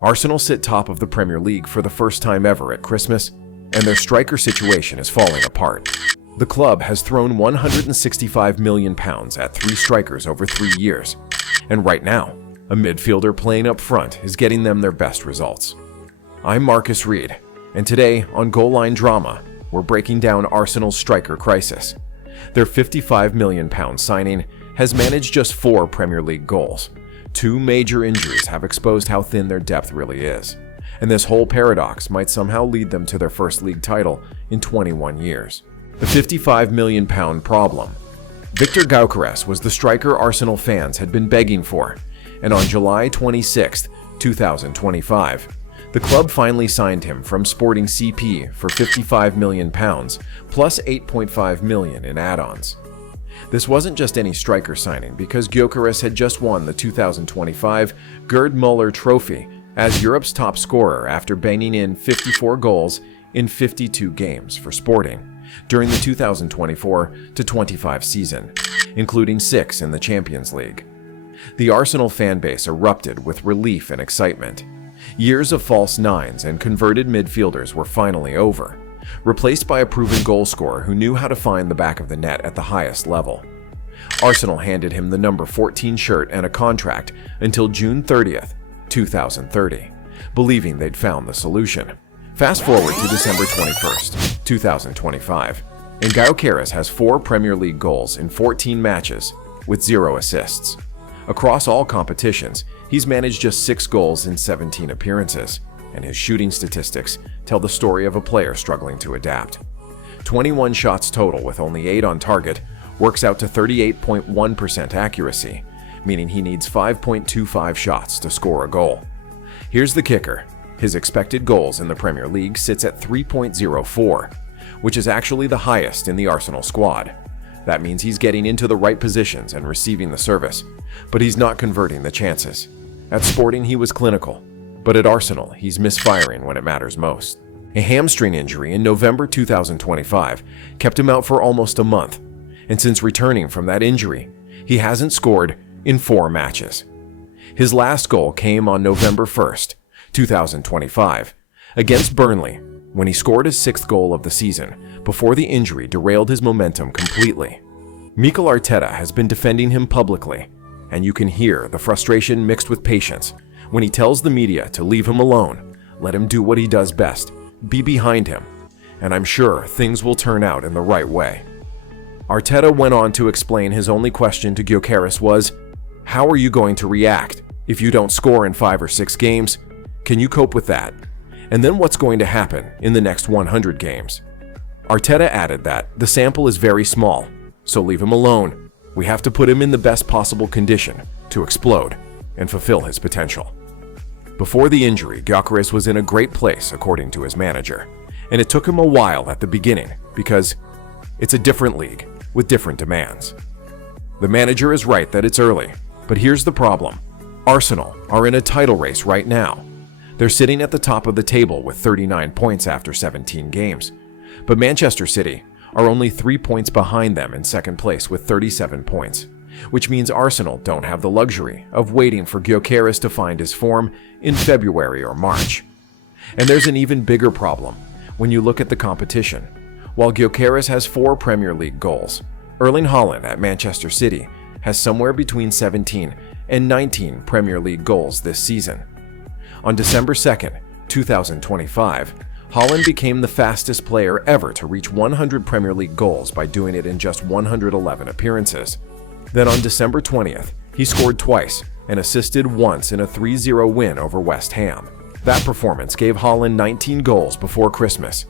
Arsenal sit top of the Premier League for the first time ever at Christmas, and their striker situation is falling apart. The club has thrown £165 million at 3 strikers over 3 years, and right now, a midfielder playing up front is getting them their best results. I'm Marcus Reed, and today on Goalline Drama, we're breaking down Arsenal's striker crisis. Their £55 million signing has managed just 4 Premier League goals. 2 major injuries have exposed how thin their depth really is, and this whole paradox might somehow lead them to their first league title in 21 years. The £55 million problem. Viktor Gyökeres was the striker Arsenal fans had been begging for, and on July 26, 2025, the club finally signed him from Sporting CP for £55 million plus £8.5 million in add-ons. This wasn't just any striker signing because Gyökeres had just won the 2025 Gerd Müller Trophy as Europe's top scorer after banging in 54 goals in 52 games for Sporting during the 2024-25 season, including 6 in the Champions League. The Arsenal fan base erupted with relief and excitement. Years of false nines and converted midfielders were finally over, replaced by a proven goalscorer who knew how to find the back of the net at the highest level. Arsenal handed him the number 14 shirt and a contract until June 30th, 2030, believing they'd found the solution. Fast forward to December 21st, 2025, and Gyökeres has 4 Premier League goals in 14 matches with 0 assists. Across all competitions, he's managed just 6 goals in 17 appearances, and his shooting statistics tell the story of a player struggling to adapt. 21 shots total with only 8 on target works out to 38.1% accuracy, meaning he needs 5.25 shots to score a goal. Here's the kicker. His expected goals in the Premier League sits at 3.04, which is actually the highest in the Arsenal squad. That means he's getting into the right positions and receiving the service, but he's not converting the chances. At Sporting, he was clinical, but at Arsenal, he's misfiring when it matters most. A hamstring injury in November 2025 kept him out for almost a month, and since returning from that injury, he hasn't scored in 4 matches. His last goal came on November 1st, 2025, against Burnley, when he scored his 6th goal of the season before the injury derailed his momentum completely. Mikel Arteta has been defending him publicly, and you can hear the frustration mixed with patience when he tells the media to leave him alone, let him do what he does best, be behind him, and I'm sure things will turn out in the right way. Arteta went on to explain his only question to Gyökeres was, how are you going to react if you don't score in 5 or 6 games? Can you cope with that? And then what's going to happen in the next 100 games? Arteta added that the sample is very small, so leave him alone. We have to put him in the best possible condition to explode and fulfill his potential. Before the injury, Gyökeres was in a great place according to his manager, and it took him a while at the beginning because it's a different league with different demands. The manager is right that it's early, but here's the problem. Arsenal are in a title race right now. They're sitting at the top of the table with 39 points after 17 games, but Manchester City are only 3 points behind them in second place with 37 points, which means Arsenal don't have the luxury of waiting for Gyökeres to find his form in February or March. And there's an even bigger problem when you look at the competition. While Gyökeres has 4 Premier League goals, Erling Haaland at Manchester City has somewhere between 17 and 19 Premier League goals this season. On December 2nd, 2025, Haaland became the fastest player ever to reach 100 Premier League goals by doing it in just 111 appearances. Then on December 20th, he scored twice and assisted once in a 3-0 win over West Ham. That performance gave Haaland 19 goals before Christmas,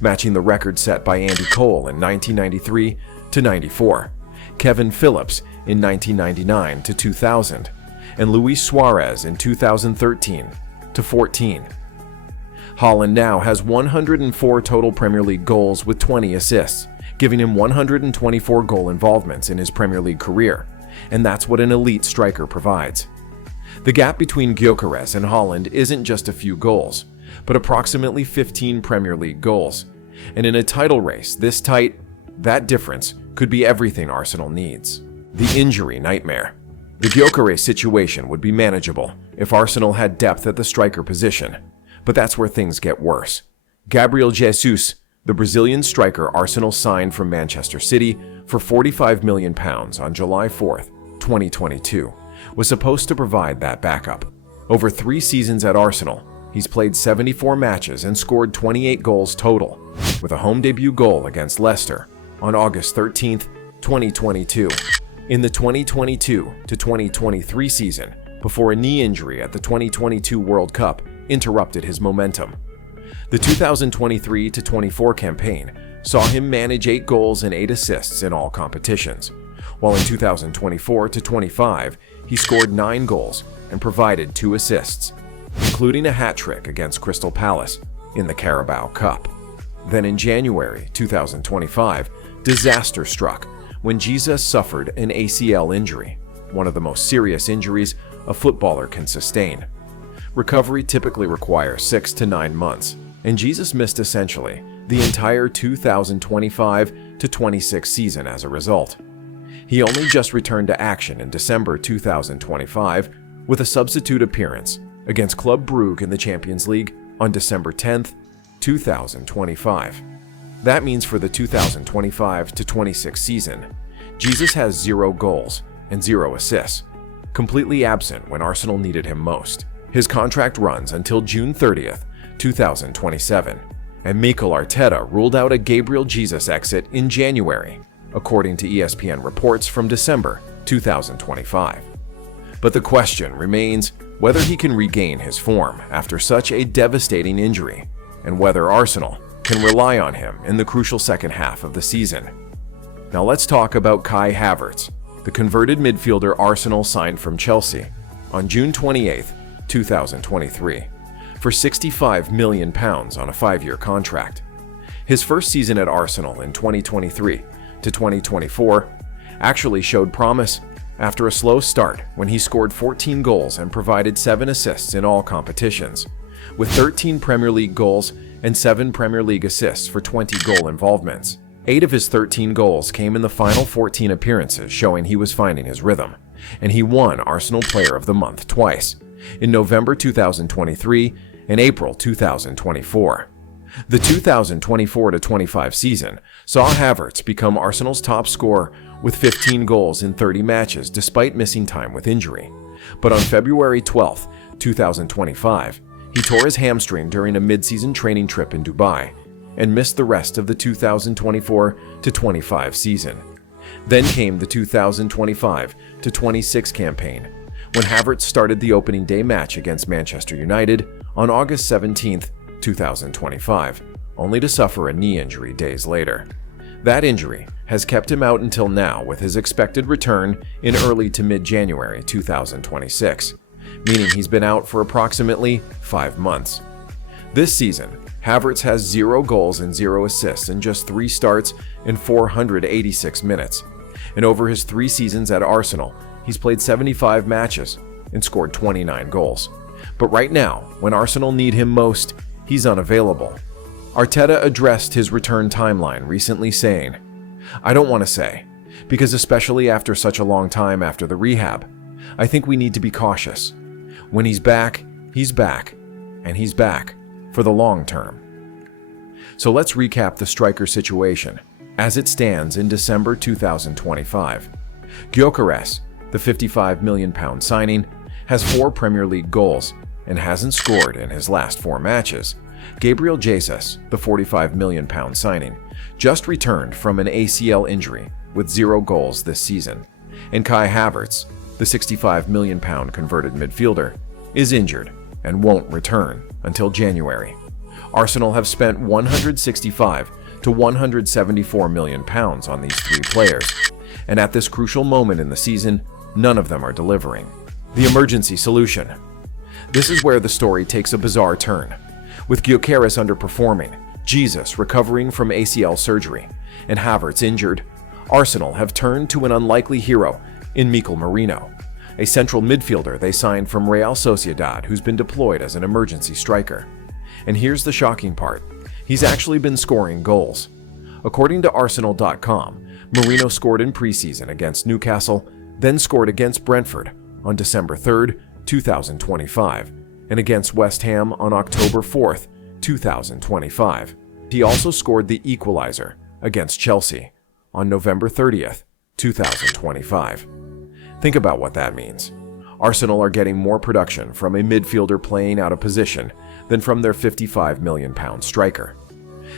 matching the record set by Andy Cole in 1993-94, Kevin Phillips in 1999-2000, and Luis Suarez in 2013-14. Haaland now has 104 total Premier League goals with 20 assists, giving him 124 goal involvements in his Premier League career, and that's what an elite striker provides. The gap between Gyökeres and Haaland isn't just a few goals, but approximately 15 Premier League goals, and in a title race this tight, that difference could be everything Arsenal needs. The injury nightmare. The Gyökeres situation would be manageable if Arsenal had depth at the striker position, but that's where things get worse. Gabriel Jesus, the Brazilian striker Arsenal signed from Manchester City for £45 million on July 4th, 2022, was supposed to provide that backup. Over 3 seasons at Arsenal, he's played 74 matches and scored 28 goals total, with a home debut goal against Leicester on August 13th, 2022. In the 2022-2023 season, before a knee injury at the 2022 World Cup interrupted his momentum. The 2023-24 campaign saw him manage 8 goals and 8 assists in all competitions, while in 2024-25 he scored 9 goals and provided 2 assists, including a hat-trick against Crystal Palace in the Carabao Cup. Then in January 2025, disaster struck when Jesus suffered an ACL injury, one of the most serious injuries a footballer can sustain. Recovery typically requires 6 to 9 months, and Jesus missed essentially the entire 2025-26 season as a result. He only just returned to action in December 2025 with a substitute appearance against Club Brugge in the Champions League on December 10th, 2025. That means for the 2025-26 season, Jesus has 0 goals and 0 assists, completely absent when Arsenal needed him most. His contract runs until June 30th, 2027, and Mikel Arteta ruled out a Gabriel Jesus exit in January, according to ESPN reports from December 2025. But the question remains whether he can regain his form after such a devastating injury, and whether Arsenal can rely on him in the crucial second half of the season. Now let's talk about Kai Havertz, the converted midfielder Arsenal signed from Chelsea on June 28, 2023, for £65 million on a 5-year contract. His first season at Arsenal in 2023-2024 actually showed promise after a slow start when he scored 14 goals and provided 7 assists in all competitions, with 13 Premier League goals and 7 Premier League assists for 20 goal involvements. 8 of his 13 goals came in the final 14 appearances, showing he was finding his rhythm, and he won Arsenal Player of the Month twice, in November 2023 and April 2024. The 2024-25 season saw Havertz become Arsenal's top scorer with 15 goals in 30 matches despite missing time with injury. But on February 12, 2025, he tore his hamstring during a mid-season training trip in Dubai and missed the rest of the 2024-25 season. Then came the 2025-26 campaign, when Havertz started the opening day match against Manchester United on August 17, 2025, only to suffer a knee injury days later. That injury has kept him out until now, with his expected return in early to mid-January 2026, meaning he's been out for approximately 5 months. This season, Havertz has 0 goals and 0 assists in just 3 starts in 486 minutes. And over his 3 seasons at Arsenal, he's played 75 matches and scored 29 goals. But right now, when Arsenal need him most, he's unavailable. Arteta addressed his return timeline recently, saying, "I don't want to say, because especially after such a long time after the rehab, I think we need to be cautious. When he's back, and he's back for the long term." So let's recap the striker situation as it stands in December 2025. Gyökeres, the £55 million signing, has 4 Premier League goals and hasn't scored in his last 4 matches. Gabriel Jesus, the £45 million signing, just returned from an ACL injury with 0 goals this season. And Kai Havertz, the £65 million converted midfielder, is injured and won't return until January. Arsenal have spent £165 to £174 million on these 3 players, and at this crucial moment in the season, none of them are delivering. The emergency solution. This is where the story takes a bizarre turn. With Gyökeres underperforming, Jesus recovering from ACL surgery, and Havertz injured, Arsenal have turned to an unlikely hero in Mikel Merino, a central midfielder they signed from Real Sociedad who's been deployed as an emergency striker. And here's the shocking part. He's actually been scoring goals. According to Arsenal.com, Merino scored in preseason against Newcastle then scored against Brentford on December 3, 2025, and against West Ham on October 4, 2025. He also scored the equalizer against Chelsea on November 30, 2025. Think about what that means. Arsenal are getting more production from a midfielder playing out of position than from their £55 million striker.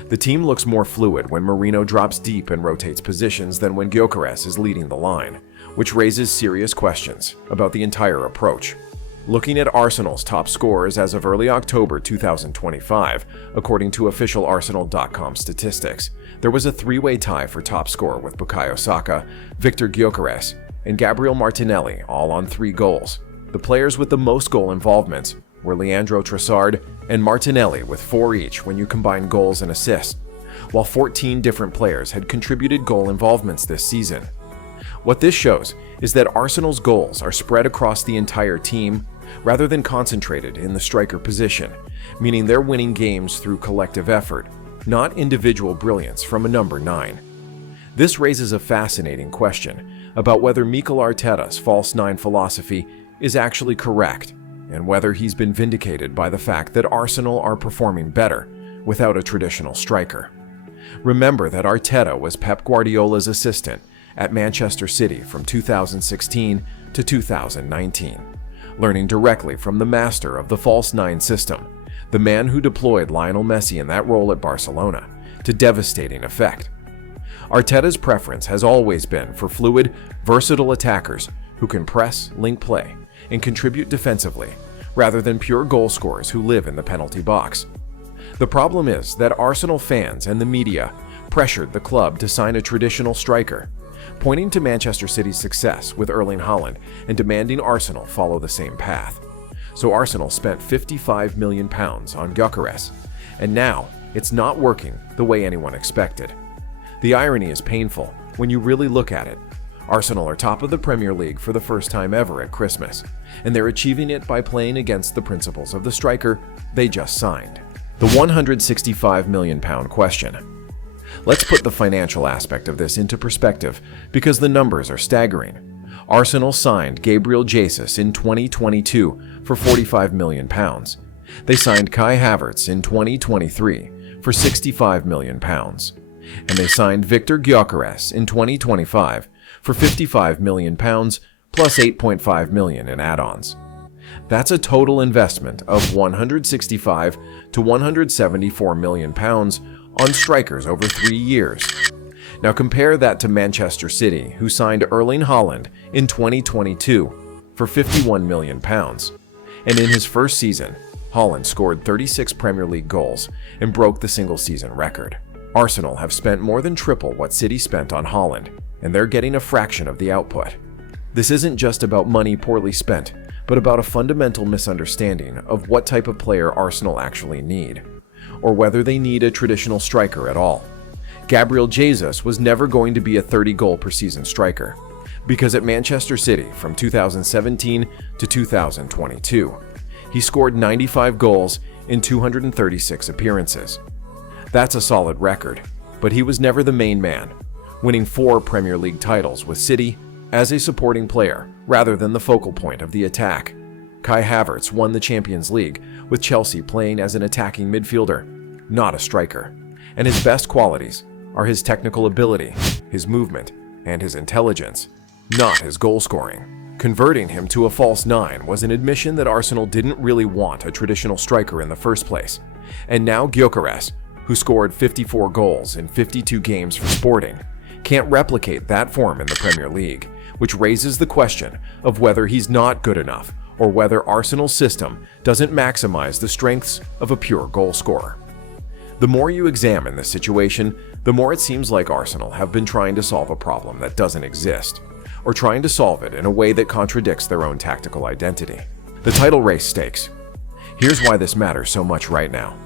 The team looks more fluid when Merino drops deep and rotates positions than when Gyökeres is leading the line, which raises serious questions about the entire approach. Looking at Arsenal's top scorers as of early October 2025, according to official Arsenal.com statistics, there was a three-way tie for top scorer with Bukayo Saka, Viktor Gyökeres, and Gabriel Martinelli, all on 3 goals. The players with the most goal involvements were Leandro Trossard and Martinelli with 4 each when you combine goals and assists, while 14 different players had contributed goal involvements this season. What this shows is that Arsenal's goals are spread across the entire team rather than concentrated in the striker position, meaning they're winning games through collective effort, not individual brilliance from a number 9. This raises a fascinating question about whether Mikel Arteta's false 9 philosophy is actually correct, and whether he's been vindicated by the fact that Arsenal are performing better without a traditional striker. Remember that Arteta was Pep Guardiola's assistant at Manchester City from 2016 to 2019, learning directly from the master of the false 9 system, the man who deployed Lionel Messi in that role at Barcelona to devastating effect. Arteta's preference has always been for fluid, versatile attackers who can press, link play, and contribute defensively, rather than pure goal scorers who live in the penalty box. The problem is that Arsenal fans and the media pressured the club to sign a traditional striker, pointing to Manchester City's success with Erling Haaland and demanding Arsenal follow the same path. So Arsenal spent £55 million on Gyökeres, and now it's not working the way anyone expected. The irony is painful when you really look at it. Arsenal are top of the Premier League for the first time ever at Christmas, and they're achieving it by playing against the principles of the striker they just signed. The £165 million question. Let's put the financial aspect of this into perspective because the numbers are staggering. Arsenal signed Gabriel Jesus in 2022 for £45 million. They signed Kai Havertz in 2023 for £65 million. And they signed Viktor Gyökeres in 2025 for £55 million plus $8.5 million in add-ons. That's a total investment of £165 to £174 million on strikers over 3 years. Now compare that to Manchester City, who signed Erling Haaland in 2022 for £51 million. And in his first season, Haaland scored 36 Premier League goals and broke the single-season record. Arsenal have spent more than triple what City spent on Haaland, and they're getting a fraction of the output. This isn't just about money poorly spent, but about a fundamental misunderstanding of what type of player Arsenal actually need, or whether they need a traditional striker at all. Gabriel Jesus was never going to be a 30-goal-per-season striker, because at Manchester City from 2017 to 2022, he scored 95 goals in 236 appearances. That's a solid record, but he was never the main man, winning 4 Premier League titles with City as a supporting player rather than the focal point of the attack. Kai Havertz won the Champions League with Chelsea playing as an attacking midfielder, not a striker, and his best qualities are his technical ability, his movement, and his intelligence, not his goal scoring. Converting him to a false 9 was an admission that Arsenal didn't really want a traditional striker in the first place, and now Gyökeres, who scored 54 goals in 52 games for Sporting, can't replicate that form in the Premier League, which raises the question of whether he's not good enough or whether Arsenal's system doesn't maximize the strengths of a pure goal scorer. The more you examine this situation, the more it seems like Arsenal have been trying to solve a problem that doesn't exist, or trying to solve it in a way that contradicts their own tactical identity. The title race stakes. Here's why this matters so much right now.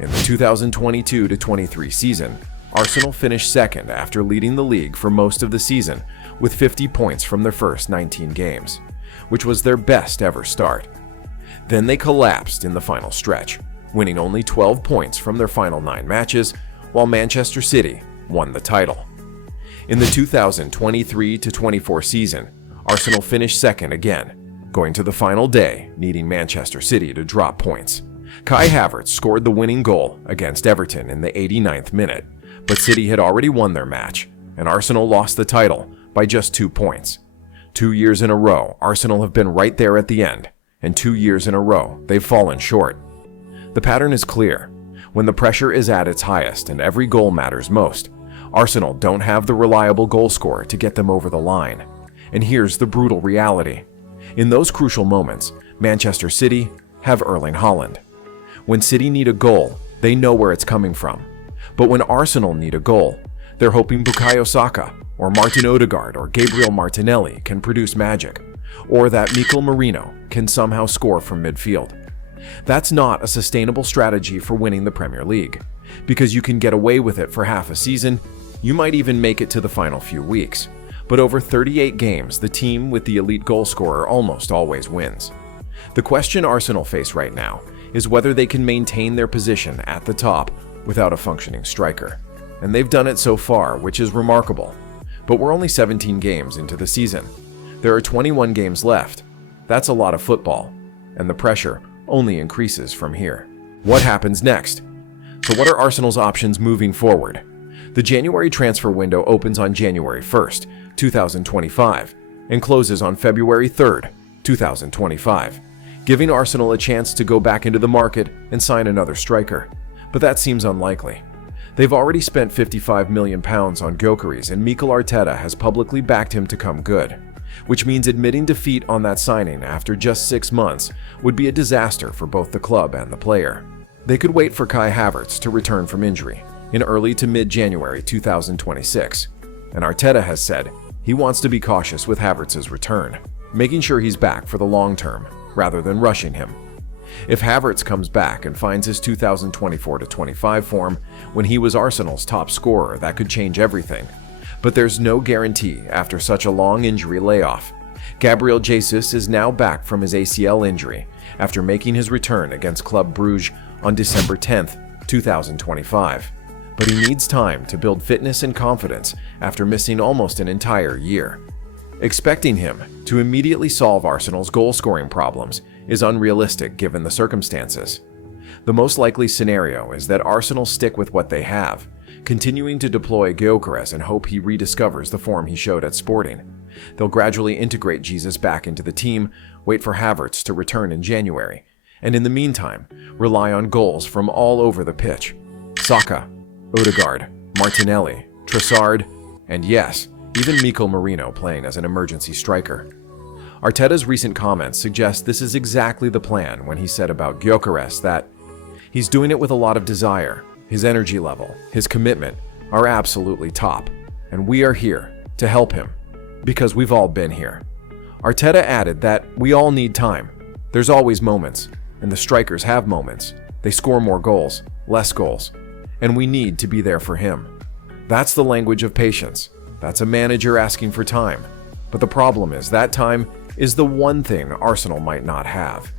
In the 2022-23 season, Arsenal finished second after leading the league for most of the season with 50 points from their first 19 games, which was their best ever start. Then they collapsed in the final stretch, winning only 12 points from their final 9 matches, while Manchester City won the title. In the 2023-24 season, Arsenal finished second again, going to the final day, needing Manchester City to drop points. Kai Havertz scored the winning goal against Everton in the 89th minute, but City had already won their match, and Arsenal lost the title by just 2 points. 2 years in a row, Arsenal have been right there at the end, and 2 years in a row, they've fallen short. The pattern is clear. When the pressure is at its highest and every goal matters most, Arsenal don't have the reliable goal scorer to get them over the line. And here's the brutal reality. In those crucial moments, Manchester City have Erling Haaland. When City need a goal, they know where it's coming from. But when Arsenal need a goal, they're hoping Bukayo Saka or Martin Odegaard or Gabriel Martinelli can produce magic, or that Mikel Merino can somehow score from midfield. That's not a sustainable strategy for winning the Premier League, because you can get away with it for half a season, you might even make it to the final few weeks, but over 38 games, the team with the elite goal scorer almost always wins. The question Arsenal face right now is whether they can maintain their position at the top without a functioning striker. And they've done it so far, which is remarkable. But we're only 17 games into the season. There are 21 games left. That's a lot of football, and the pressure only increases from here. What happens next? So what are Arsenal's options moving forward? The January transfer window opens on January 1st, 2025, and closes on February 3rd, 2025, giving Arsenal a chance to go back into the market and sign another striker. But that seems unlikely. They've already spent £55 million on Gyökeres, and Mikel Arteta has publicly backed him to come good, which means admitting defeat on that signing after just 6 months would be a disaster for both the club and the player. They could wait for Kai Havertz to return from injury in early to mid-January 2026, and Arteta has said he wants to be cautious with Havertz's return, making sure he's back for the long term rather than rushing him. If Havertz comes back and finds his 2024-25 form when he was Arsenal's top scorer, that could change everything. But there's no guarantee after such a long injury layoff. Gabriel Jesus is now back from his ACL injury after making his return against Club Brugge on December 10th, 2025. But he needs time to build fitness and confidence after missing almost an entire year. Expecting him to immediately solve Arsenal's goal-scoring problems is unrealistic given the circumstances. The most likely scenario is that Arsenal stick with what they have, continuing to deploy Gyökeres and hope he rediscovers the form he showed at Sporting. They'll gradually integrate Jesus back into the team, wait for Havertz to return in January, and in the meantime, rely on goals from all over the pitch. Saka, Odegaard, Martinelli, Trossard, and yes, even Mikel Merino playing as an emergency striker. Arteta's recent comments suggest this is exactly the plan when he said about Gyökeres that he's doing it with a lot of desire. His energy level, his commitment are absolutely top, and we are here to help him because we've all been here. Arteta added that we all need time. There's always moments, and the strikers have moments. They score more goals, less goals, and we need to be there for him. That's the language of patience. That's a manager asking for time. But the problem is that time is the one thing Arsenal might not have.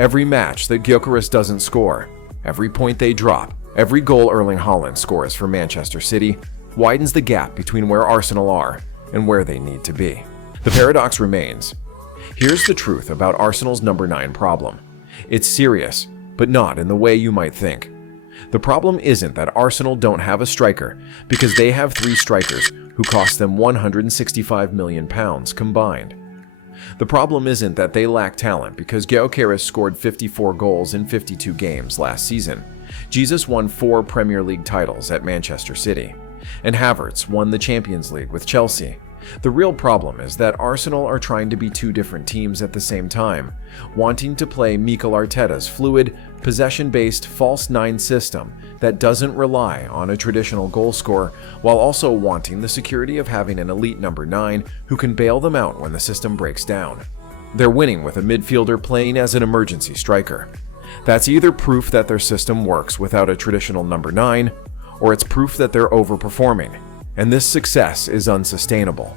Every match that Gyökeres doesn't score, every point they drop, every goal Erling Haaland scores for Manchester City widens the gap between where Arsenal are and where they need to be. The paradox remains. Here's the truth about Arsenal's number 9 problem. It's serious, but not in the way you might think. The problem isn't that Arsenal don't have a striker because they have 3 strikers who cost them £165 million combined. The problem isn't that they lack talent because Gyökeres scored 54 goals in 52 games last season. Jesus won 4 Premier League titles at Manchester City, and Havertz won the Champions League with Chelsea. The real problem is that Arsenal are trying to be 2 different teams at the same time, wanting to play Mikel Arteta's fluid, possession-based false 9 system that doesn't rely on a traditional goal scorer, while also wanting the security of having an elite number 9 who can bail them out when the system breaks down. They're winning with a midfielder playing as an emergency striker. That's either proof that their system works without a traditional number 9, or it's proof that they're overperforming, and this success is unsustainable.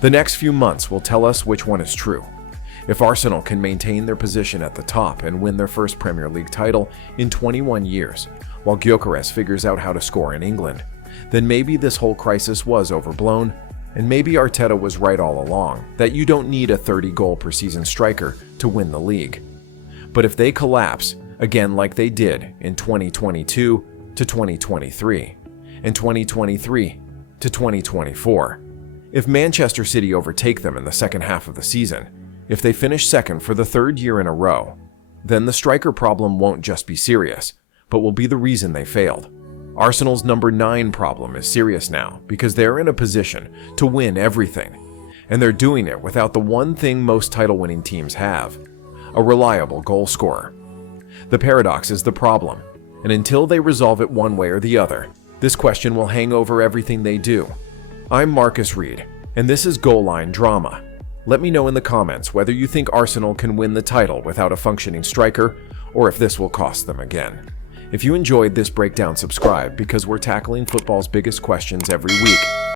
The next few months will tell us which one is true. If Arsenal can maintain their position at the top and win their first Premier League title in 21 years, while Gyökeres figures out how to score in England, then maybe this whole crisis was overblown, And maybe Arteta was right all along, that you don't need a 30-goal per season striker to win the league. But if they collapse, again like they did in 2022 to 2023, and 2023 to 2024, if Manchester City overtake them in the second half of the season, if they finish second for the third year in a row, then the striker problem won't just be serious, but will be the reason they failed. Arsenal's number 9 problem is serious now because they're in a position to win everything, and they're doing it without the one thing most title-winning teams have: a reliable goal scorer. The paradox is the problem, and until they resolve it one way or the other, this question will hang over everything they do. I'm Marcus Reed, and this is Goalline Drama. Let me know in the comments whether you think Arsenal can win the title without a functioning striker, or if this will cost them again. If you enjoyed this breakdown, subscribe because we're tackling football's biggest questions every week.